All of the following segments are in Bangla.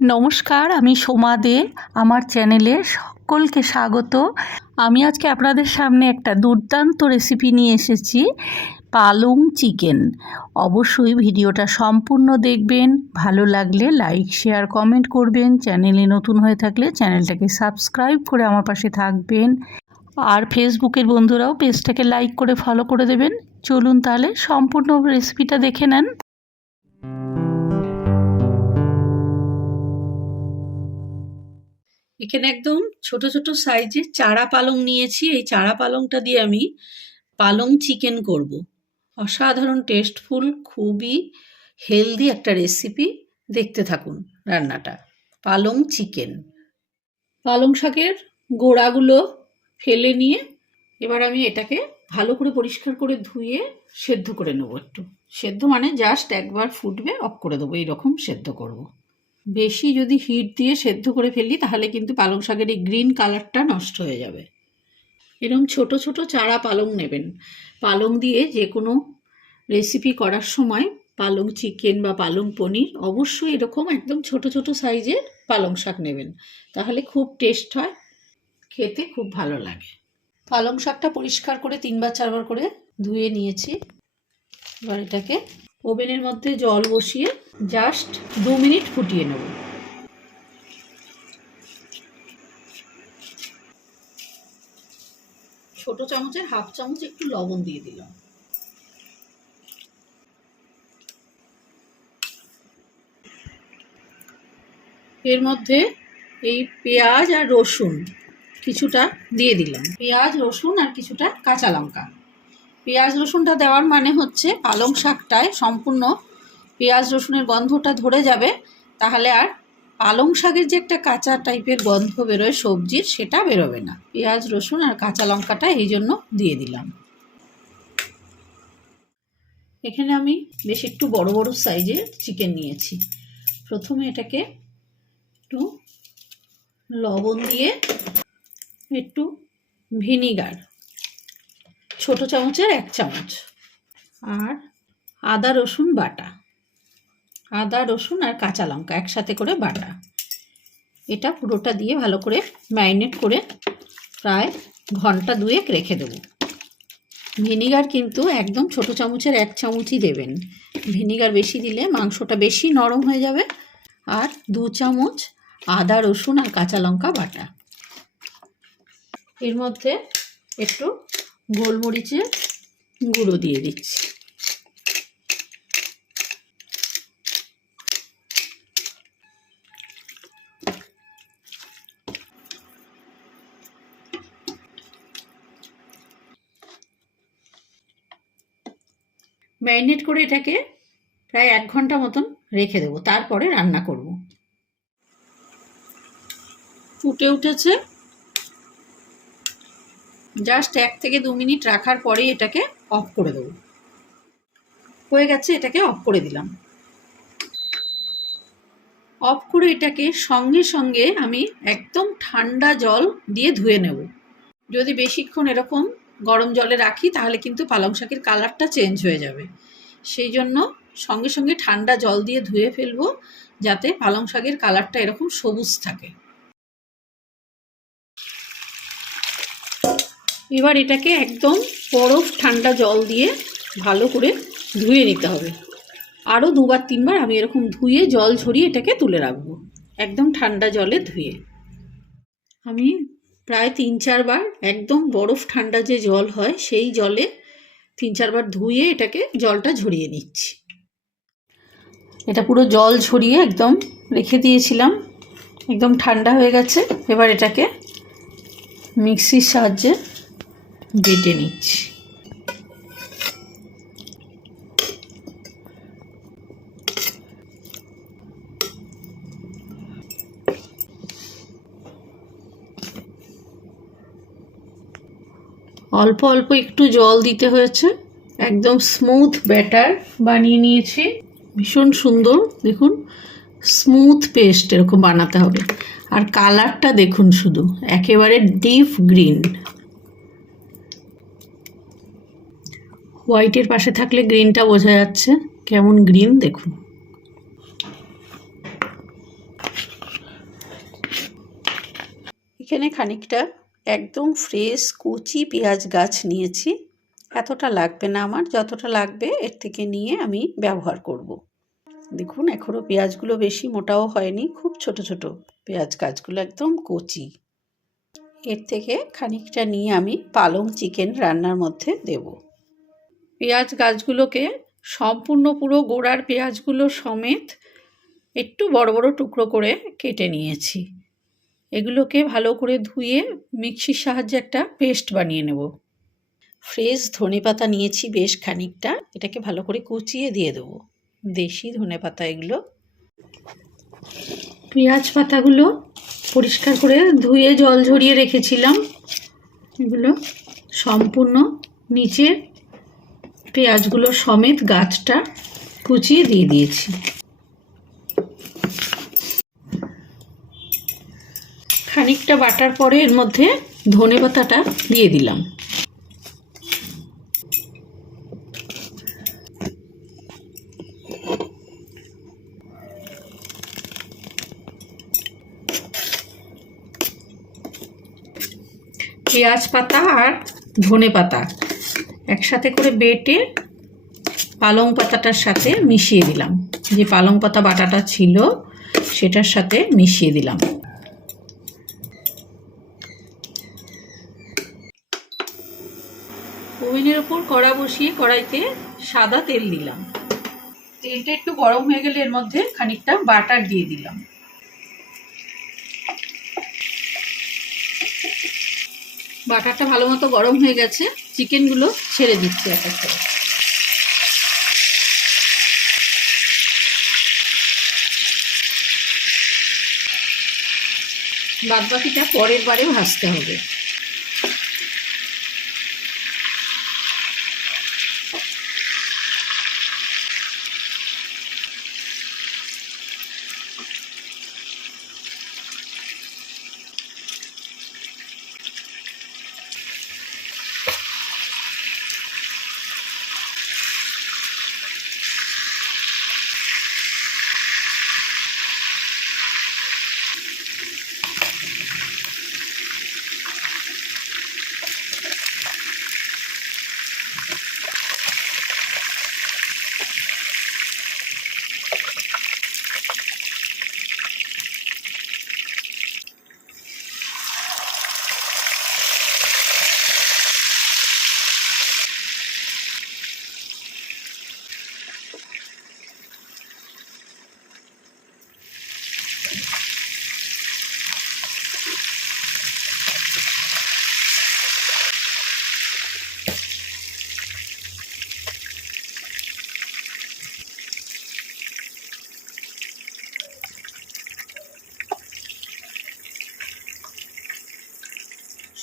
নমস্কার, আমি সোমা দে। আমার চ্যানেলে সকলকে স্বাগত। আমি আজকে আপনাদের সামনে একটা দুর্দান্ত রেসিপি নিয়ে এসেছি, পালং চিকেন। অবশ্যই ভিডিওটা সম্পূর্ণ দেখবেন। ভালো লাগলে লাইক, শেয়ার, কমেন্ট করবেন। চ্যানেলে নতুন হয়ে থাকলে চ্যানেলটাকে সাবস্ক্রাইব করে আমার পাশে থাকবেন। আর ফেসবুকের বন্ধুরাও পেজটাকে লাইক করে ফলো করে দেবেন। চলুন তাহলে সম্পূর্ণ রেসিপিটা দেখে নেন। এখানে একদম ছোট ছোট সাইজে চারা পালং নিয়েছি। এই চারা পালংটা দিয়ে আমি পালং চিকেন করব। অসাধারণ টেস্টফুল, খুবই হেলদি একটা রেসিপি। দেখতে থাকুন রান্নাটা। পালং চিকেন। পালং শাকের গোড়াগুলো ফেলে নিয়ে এবার আমি এটাকে ভালো করে পরিষ্কার করে ধুয়ে সেদ্ধ করে নেবো। একটু সেদ্ধ মানে জাস্ট একবার ফুটবে অফ করে দেবো, এইরকম সেদ্ধ করব। বেশি যদি হিট দিয়ে সেদ্ধ করে ফেলি তাহলে কিন্তু পালং শাকের এই গ্রিন কালারটা নষ্ট হয়ে যাবে। এরকম ছোট ছোট চারা পালং নেবেন। পালং দিয়ে যে কোনো রেসিপি করার সময় পালং চিকেন বা পালং পনির অবশ্যই এরকম একদম ছোট ছোট সাইজের পালং শাক নেবেন, তাহলে খুব টেস্ট হয়, খেতে খুব ভালো লাগে। পালং শাকটা পরিষ্কার করে 3 বার 4 বার করে ধুয়ে নিয়েছি। এবার এটাকে ওভেনের মধ্যে জল বসিয়ে জাস্ট 2 মিনিট ফুটিয়ে নেব। ছোট চামচের হাফ চামচ একটু লবণ দিয়ে দিলাম। এর মধ্যে এই পেঁয়াজ আর রসুন কিছুটা দিয়ে দিলাম। পেঁয়াজ, রসুন আর কিছুটা কাঁচা লঙ্কা। পেঁয়াজ রসুনটা দেওয়ার মানে হচ্ছে পালং শাকটায় সম্পূর্ণ পেঁয়াজ রসুনের গন্ধটা ধরে যাবে, তাহলে আর পালং শাকের যে একটা কাঁচা টাইপের গন্ধ বেরোয় সবজির, সেটা বেরোবে না। পেঁয়াজ রসুন আর কাঁচা লঙ্কাটা এই জন্য দিয়ে দিলাম। এখানে আমি বেশ একটু বড় বড় সাইজের চিকেন নিয়েছি। প্রথমে এটাকে একটু লবণ দিয়ে, একটু ভিনিগার ছোট চামচের 1 চামচ, আর আদা রসুন বাটা, আদা রসুন আর কাঁচা লঙ্কা একসাথে করে বাটা, এটা পুরোটা দিয়ে ভালো করে ম্যারিনেট করে প্রায় ঘন্টা 2 রেখে দেবো। ভিনিগার কিন্তু একদম ছোট চামচের 1 চামচই দেবেন। ভিনিগার বেশি দিলে মাংসটা বেশি নরম হয়ে যাবে। আর 2 চামচ আদা রসুন আর কাঁচা লঙ্কা বাটা। এর মধ্যে একটু গোলমরিচের গুঁড়ো দিয়ে দিচ্ছি। ম্যারিনেট করে এটাকে প্রায় 1 ঘন্টা মতন রেখে দেবো, তারপরে রান্না করব। ফুটে উঠেছে, জাস্ট 1 থেকে 2 মিনিট রাখার পরেই এটাকে অফ করে দেবো। হয়ে গেছে, এটাকে অফ করে দিলাম। অফ করে এটাকে সঙ্গে সঙ্গে আমি একদম ঠান্ডা জল দিয়ে ধুয়ে নেব। যদি বেশিক্ষণ এরকম গরম জলে রাখি তাহলে কিন্তু পালং শাকের কালারটা চেঞ্জ হয়ে যাবে। সেই জন্য সঙ্গে সঙ্গে ঠান্ডা জল দিয়ে ধুয়ে ফেলবো, যাতে পালং শাকের কালারটা এরকম সবুজ থাকে। এবার এটাকে একদম বরফ ঠান্ডা জল দিয়ে ভালো করে ধুয়ে নিতে হবে। আরও 2 বার 3 বার আমি এরকম ধুয়ে জল ঝরিয়ে এটাকে তুলে রাখবো, একদম ঠান্ডা জলে ধুয়ে। আমি প্রায় 3-4 বার একদম বরফ ঠান্ডা যে জল হয় সেই জলে 3-4 বার ধুয়ে এটাকে জলটা ঝরিয়ে নিচ্ছি। এটা পুরো জল ঝরিয়ে একদম রেখে দিয়েছিলাম, একদম ঠান্ডা হয়ে গেছে। এবার এটাকে মিক্সির সাহায্যে বেটে নিচ্ছি। অল্প অল্প একটু জল দিতে হয়েছে, একদম স্মুথ ব্যাটার বানিয়ে নিয়েছি। ভীষণ সুন্দর, দেখুন স্মুথ পেস্ট এরকম বানাতে হবে। আর কালারটা দেখুন, শুধু একেবারে ডিপ গ্রিন। হোয়াইটের পাশে থাকলে গ্রিনটা বোঝা যাচ্ছে, কেমন গ্রিন দেখুন। এখানে খানিকটা একদম ফ্রেশ কচি পেঁয়াজ গাছ নিয়েছি। এতটা লাগবে না আমার, যতটা লাগবে এর থেকে নিয়ে আমি ব্যবহার করব। দেখুন এখনও পেঁয়াজগুলো বেশি মোটাও হয়নি, খুব ছোট ছোট পেঁয়াজ গাছগুলো, একদম কচি। এর থেকে খানিকটা নিয়ে আমি পালং চিকেন রান্নার মধ্যে দেব। পেঁয়াজ গাছগুলোকে সম্পূর্ণ পুরো গোড়ার পেঁয়াজগুলো সমেত একটু বড় বড় টুকরো করে কেটে নিয়েছি। এগুলোকে ভালো করে ধুয়ে মিক্সির সাহায্যে একটা পেস্ট বানিয়ে নেব। ফ্রেশ ধনেপাতা নিয়েছি বেশ খানিকটা, এটাকে ভালো করে কুচিয়ে দিয়ে দেবো। দেশি ধনেপাতা এগুলো। পেঁয়াজ পাতাগুলো পরিষ্কার করে ধুয়ে জল ঝরিয়ে রেখেছিলাম। এগুলো সম্পূর্ণ নিচের পেঁয়াজগুলো সমেত গাছটা কুচিয়ে দিয়ে দিয়েছি। খানিকটা বাটার পরে এর মধ্যে ধনেপাতাটা দিয়ে দিলাম। পেঁয়াজ পাতা আর ধনে পাতা একসাথে করে বেটে পালং পাতাটার সাথে মিশিয়ে দিলাম। যে পালং পাতা বাটাটা ছিল সেটার সাথে মিশিয়ে দিলাম। ওভেনের ওপর কড়া বসিয়ে কড়াইতে সাদা তেল দিলাম। তেলটা একটু গরম হয়ে গেলে এর মধ্যে খানিকটা বাটার দিয়ে দিলাম। বাটারটা ভালো মতো গরম হয়ে গেছে, চিকেনগুলো ছেড়ে দিচ্ছি এক এক করে। বাদবাকিটা পরের বারে ভাজতে হবে।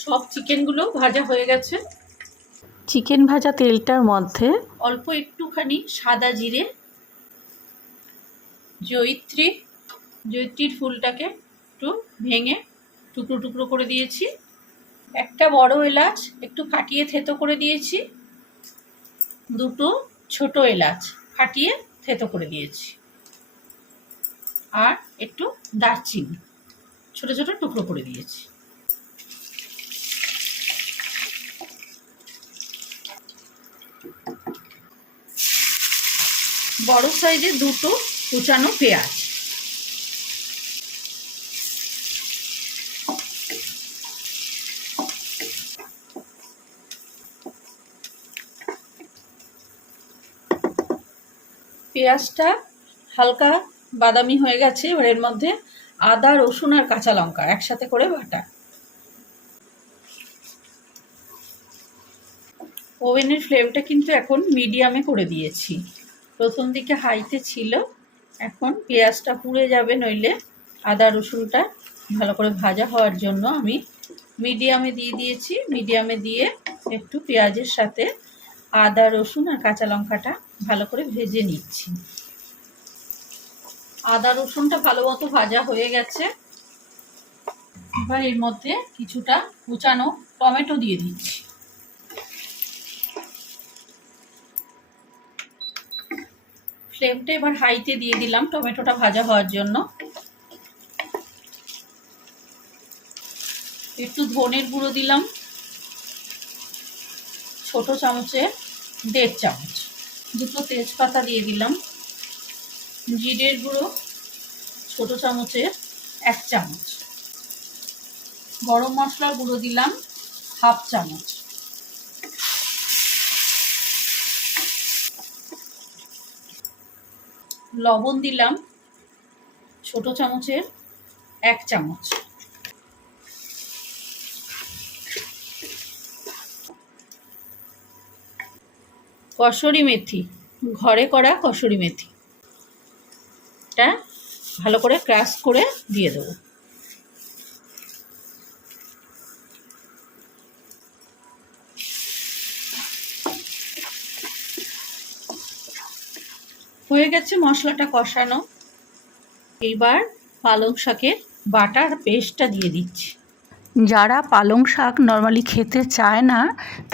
সব চিকেনগুলো ভাজা হয়ে গেছে। চিকেন ভাজা তেলটার মধ্যে অল্প একটুখানি সাদা জিরে, জয়িত্রীর ফুলটাকে একটু ভেঙে টুকরো টুকরো করে দিয়েছি। একটা বড় এলাচ একটু ফাটিয়ে থেতো করে দিয়েছি। দুটো ছোট এলাচ ফাটিয়ে থেতো করে দিয়েছি। আর একটু দারচিনি ছোট ছোট টুকরো করে দিয়েছি। বড় সাইজের দুটো কুচানো পেঁয়াজ, পেঁয়াজটা হালকা বাদামি হয়ে গেছে। এবার এর মধ্যে আদা, রসুন আর কাঁচা লঙ্কা একসাথে করে বাটা। ওভেনের ফ্লেমটা কিন্তু এখন মিডিয়ামে করে দিয়েছি। প্রথম দিকে হাইতে ছিল, এখন পেঁয়াজটা পুড়ে যাবে, নইলে আদা রসুনটা ভালো করে ভাজা হওয়ার জন্য আমি মিডিয়ামে দিয়ে দিয়েছি। মিডিয়ামে দিয়ে একটু পেঁয়াজের সাথে আদা রসুন আর কাঁচা লঙ্কাটা ভালো করে ভেজে নিচ্ছি। আদা রসুনটা ভালো মতো ভাজা হয়ে গেছে। এবার এর মধ্যে কিছুটা কুচানো টমেটো দিয়ে দিচ্ছি। ফ্লেমটা এবার হাইতে দিয়ে দিলাম টমেটোটা ভাজা হওয়ার জন্য। একটু ধনের গুঁড়ো দিলাম ছোট চামচে 1.5 চামচ, দুটো তেজপাতা দিয়ে দিলাম, জিরের গুঁড়ো ছোট চামচে 1 চামচ, গরম মশলার গুঁড়ো দিলাম 1/2 চামচ, লবণ দিলাম ছোট চামচের 1 চামচ, কসুরি মেথি, ঘরে করা কসুরি মেথি, এটা ভালো করে ক্রাশ করে দিয়ে দেবো। হয়ে গেছে মশলাটা কষানো। এইবার পালং শাকের বাটার পেস্টটা দিয়ে দিচ্ছি। যারা পালং শাক নর্মালি খেতে চায় না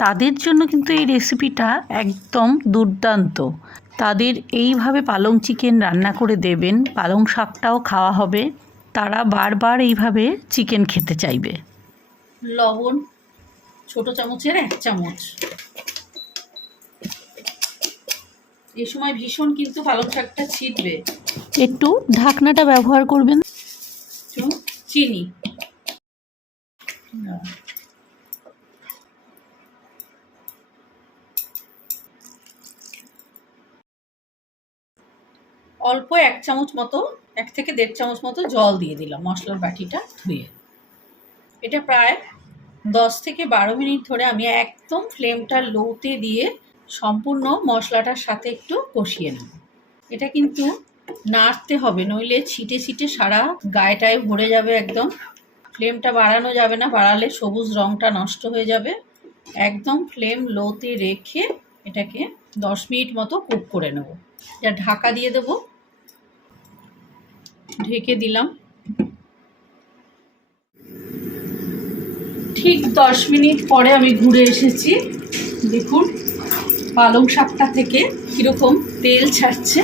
তাদের জন্য কিন্তু এই রেসিপিটা একদম দুর্দান্ত। তাদের এইভাবে পালং চিকেন রান্না করে দেবেন, পালং শাকটাও খাওয়া হবে, তারা বারবার এইভাবে চিকেন খেতে চাইবে। লবণ ছোট চামচের 1 চামচ। এই সময় ভীষণ কিন্তু পালং শাকটা ছিটবে, একটু ঢাকনাটা ব্যবহার করবেন। চিনি, অল্প 1 চামচ মতো, 1 থেকে 1.5 চামচ মতো জল দিয়ে দিলাম মশলার বাটিটা ধুয়ে। এটা প্রায় 10 থেকে 12 মিনিট ধরে আমি একদম ফ্লেমটা লোতে দিয়ে সম্পূর্ণ মশলাটার সাথে একটু কষিয়ে নেব। এটা কিন্তু নাড়তে হবে, নইলে ছিটে ছিটে সারা গায়েটায় ভরে যাবে একদম। ফ্লেমটা বাড়ানো যাবে না, বাড়ালে সবুজ রঙটা নষ্ট হয়ে যাবে। একদম ফ্লেম লোতে রেখে এটাকে 10 মিনিট মতো কুক করে নেব। এটা ঢাকা দিয়ে দেব, ঢেকে দিলাম। ঠিক 10 মিনিট পরে আমি ঘুরে এসেছি। দেখুন পালং শাকটা থেকে কীরকম তেল ছাড়ছে।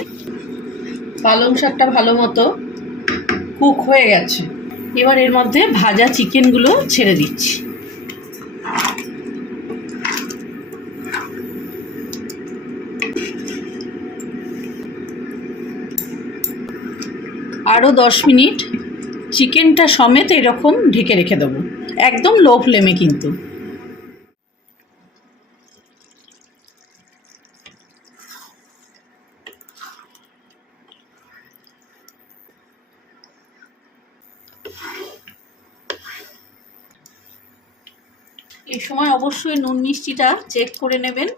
পালং শাকটা ভালো মতো কুক হয়ে গেছে। এবার এর মধ্যে ভাজা চিকেনগুলো ছেড়ে দিচ্ছি। আরও 10 মিনিট চিকেনটা সমেত এরকম ঢেকে রেখে দেবো, একদম লো ফ্লেমে কিন্তু। এই সময় অবশ্যই নুন মিষ্টিটা চেক করে নেবেন।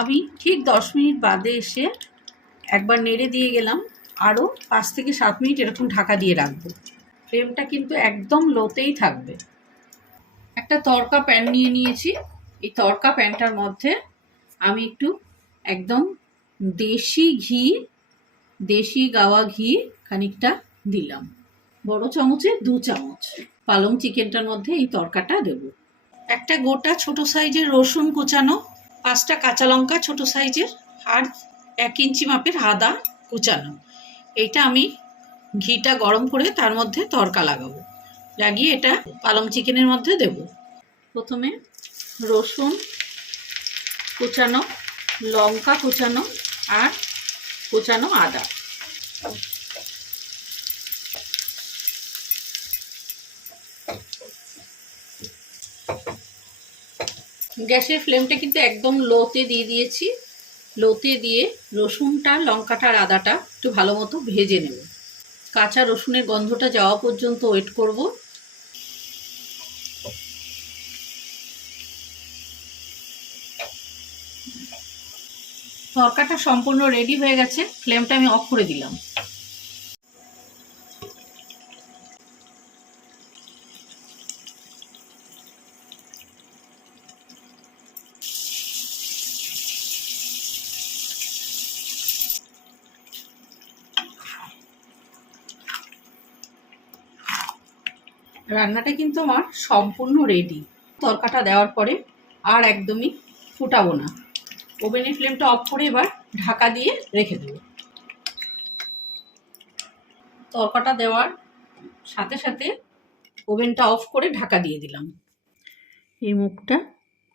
আমি ঠিক 10 মিনিট বাদে এসে একবার নেড়ে দিয়ে গেলাম, আরও 5 থেকে 7 মিনিট এরকম ঢাকা দিয়ে রাখবো। ফ্লেমটা কিন্তু একদম লোতেই থাকবে। একটা তড়কা প্যান নিয়ে নিয়েছি। এই তড়কা প্যানটার মধ্যে আমি একটু একদম দেশি গাওয়া ঘি খানিকটা দিলাম, বড় চামচে 2 চামচ। পালং চিকেনটার মধ্যে এই তড়কাটা দেব। একটা গোটা ছোট সাইজের রসুন কুচানো, 5টা কাঁচা লঙ্কা ছোট সাইজের, আর 1 ইঞ্চি মাপের আদা কুচানো। এইটা আমি ঘিটা গরম করে তার মধ্যে তড়কা লাগাবো, লাগিয়ে এটা পালং চিকেনের মধ্যে দেব। প্রথমে রসুন কুচানো, লঙ্কা কুচানো আর কুচানো আদা। গ্যাসের ফ্লেমটা কিন্তু একদম লোতে দিয়ে দিয়েছি। লোতে দিয়ে রসুনটা, লঙ্কাটা আর আদাটা একটু ভালো মতো ভেজে নেব। কাঁচা রসুনের গন্ধটা যাওয়া পর্যন্ত ওয়েট করব। তরকাটা সম্পূর্ণ রেডি হয়ে গেছে, ফ্লেমটা আমি অফ করে দিলাম। রান্নাটা কিন্তু আমার সম্পূর্ণ রেডি। তরকাটা দেওয়ার পরে আর একদমই ফুটাবো না, ওভেনের ফ্লেমটা অফ করে এবার ঢাকা দিয়ে রেখে দেবো। তরকাটা দেওয়ার সাথে সাথে ওভেনটা অফ করে ঢাকা দিয়ে দিলাম, এই মুখটা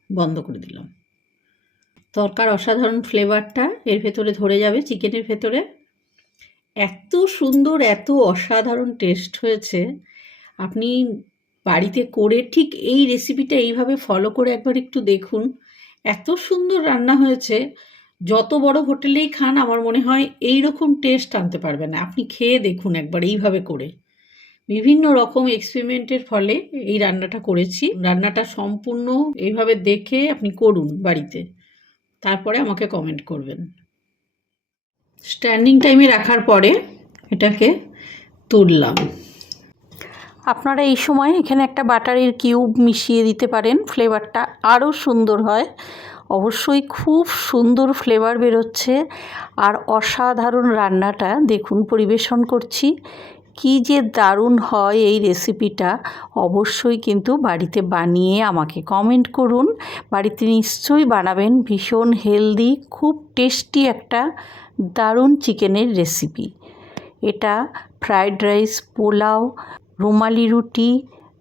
বন্ধ করে দিলাম। তরকার অসাধারণ ফ্লেভারটা এর ভেতরে ধরে যাবে, চিকেনের ভেতরে। এত সুন্দর, এত অসাধারণ টেস্ট হয়েছে। আপনি বাড়িতে করে ঠিক এই রেসিপিটা এইভাবে ফলো করে একবার একটু দেখুন। এত সুন্দর রান্না হয়েছে, যত বড় হোটেলেই খান আমার মনে হয় এই রকম টেস্ট আনতে পারবে না। আপনি খেয়ে দেখুন একবার এইভাবে করে। বিভিন্ন রকম এক্সপেরিমেন্টের ফলে এই রান্নাটা করেছি। রান্নাটা সম্পূর্ণ এইভাবে দেখে আপনি করুন বাড়িতে, তারপরে আমাকে কমেন্ট করবেন। স্ট্যান্ডিং টাইমে রাখার পরে এটাকে তুললাম। আপনারা এই সময় এখানে একটা বাটারের কিউব মিশিয়ে দিতে পারেন, ফ্লেভারটা আরও সুন্দর হয়। অবশ্যই খুব সুন্দর ফ্লেভার বেরোচ্ছে আর অসাধারণ রান্নাটা দেখুন পরিবেশন করছি। কি যে দারুণ হয় এই রেসিপিটা। অবশ্যই কিন্তু বাড়িতে বানিয়ে আমাকে কমেন্ট করুন। বাড়িতে নিশ্চয়ই বানাবেন, ভীষণ হেলদি, খুব টেস্টি একটা দারুণ চিকেনের রেসিপি। এটা ফ্রায়েড রাইস, পোলাও, রুমালি রুটি,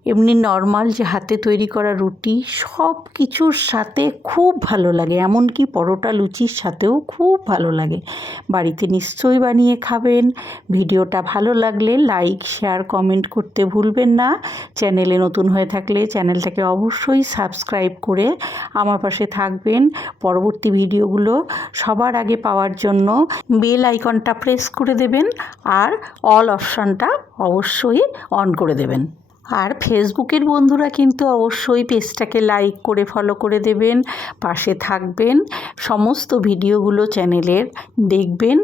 এমনি নর্মাল যে হাতে তৈরি করা রুটি, সব কিছুর সাথে খুব ভালো লাগে। এমনকি পরোটা লুচির সাথেও খুব ভালো লাগে। বাড়িতে নিশ্চয়ই বানিয়ে খাবেন। ভিডিওটা ভালো লাগলে লাইক, শেয়ার, কমেন্ট করতে ভুলবেন না। চ্যানেলে নতুন হয়ে থাকলে চ্যানেলটাকে অবশ্যই সাবস্ক্রাইব করে আমার পাশে থাকবেন। পরবর্তী ভিডিওগুলো সবার আগে পাওয়ার জন্য বেল আইকনটা প্রেস করে দেবেন আর অল অপশানটা অবশ্যই অন করে দেবেন। আর ফেসবুকের বন্ধুরা কিন্তু অবশ্যই পেজটাকে লাইক করে ফলো করে দেবেন, পাশে থাকবেন। সমস্ত ভিডিওগুলো চ্যানেলের দেখবেন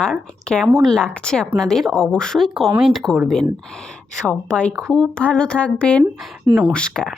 আর কেমন লাগছে আপনাদের অবশ্যই কমেন্ট করবেন। সবাই খুব ভালো থাকবেন। নমস্কার।